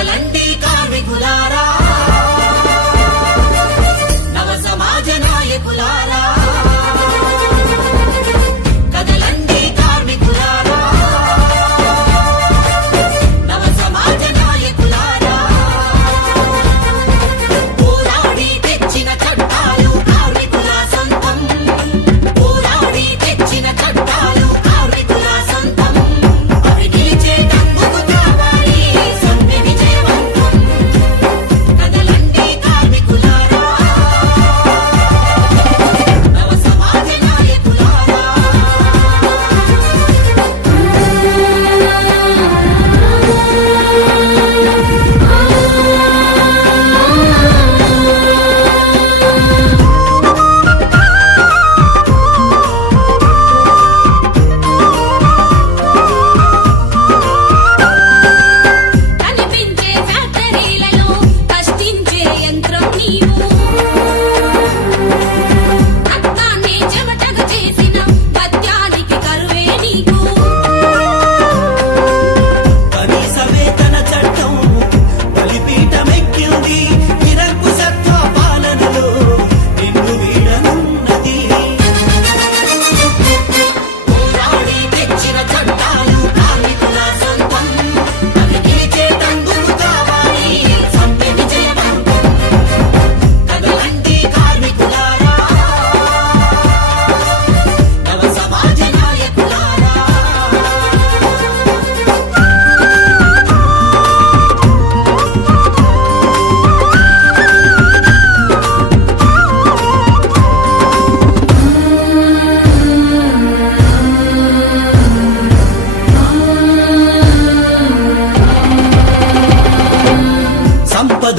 கடலண்டி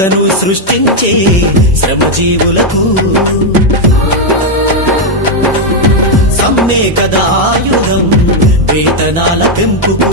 సంపదను సృష్టించే శ్రమజీవులకు. సమ్మే కదా ఆయుధం వేతనాల పెంపుకు.